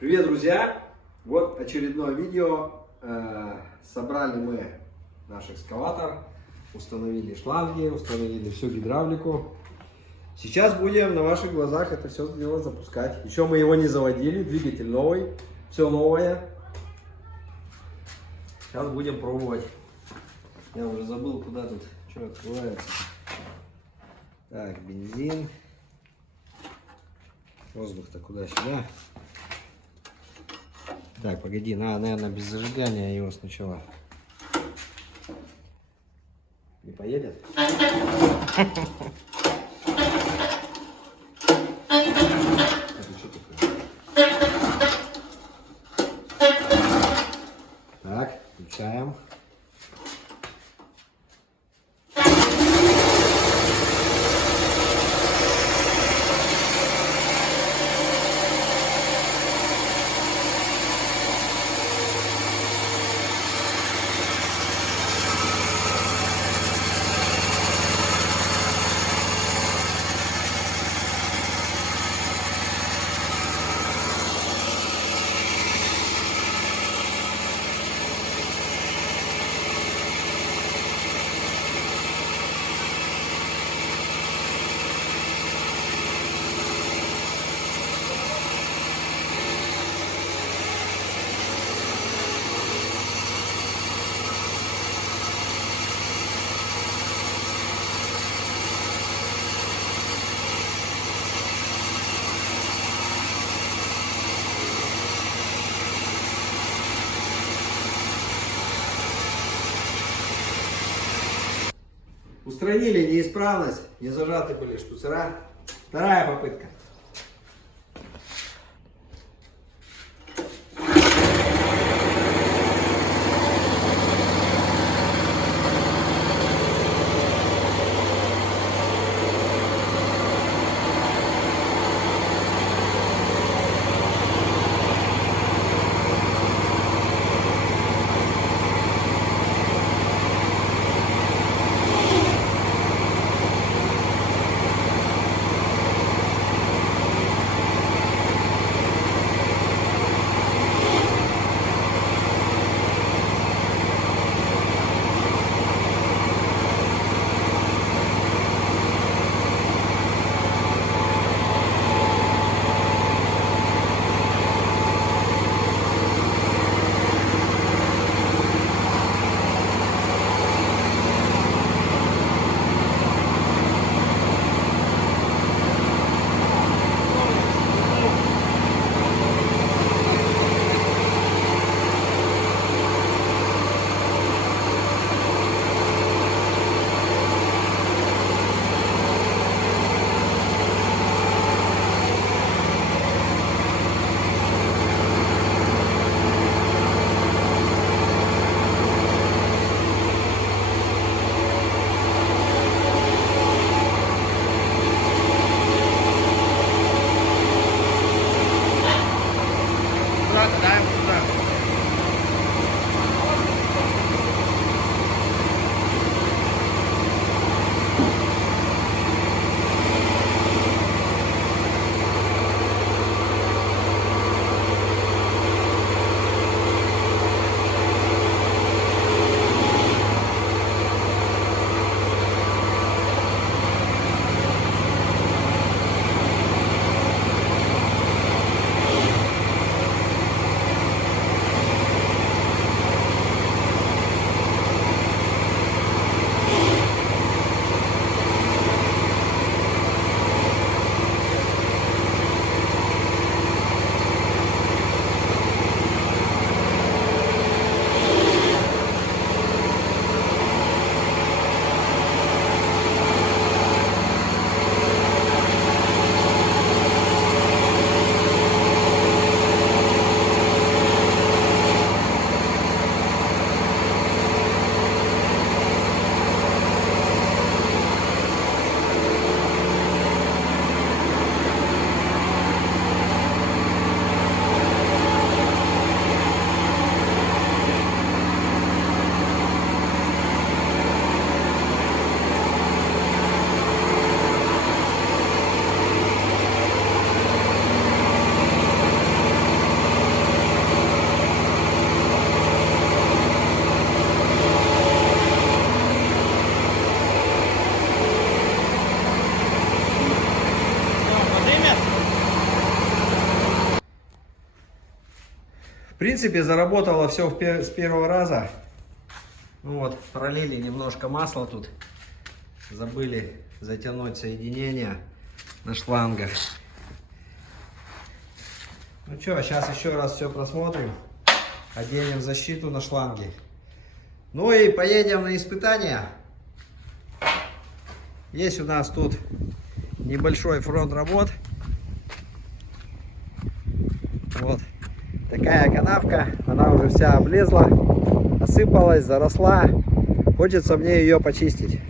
Привет, друзья! Вот очередное видео. Собрали мы наш экскаватор, установили шланги, установили всю гидравлику. Сейчас будем на ваших глазах это все дело запускать. Еще мы его не заводили, двигатель новый, все новое. Сейчас будем пробовать. Я уже забыл, куда тут что открывается. Так, бензин. Воздух-то куда сюда? Так, погоди, надо, наверное, без зажигания его сначала. Не поедет? Так, включаем. Устранили неисправность, не зажаты были штуцера. Вторая попытка. принципе, заработало все с первого раза. Ну вот, пролили немножко масла тут. Забыли затянуть соединение на шлангах. Ну что, сейчас еще раз все просмотрим. Оденем защиту на шланге. Ну и поедем на испытания. Есть у нас тут небольшой фронт работ. Вот такая канавка. Она уже вся облезла, осыпалась, заросла. Хочется мне ее почистить.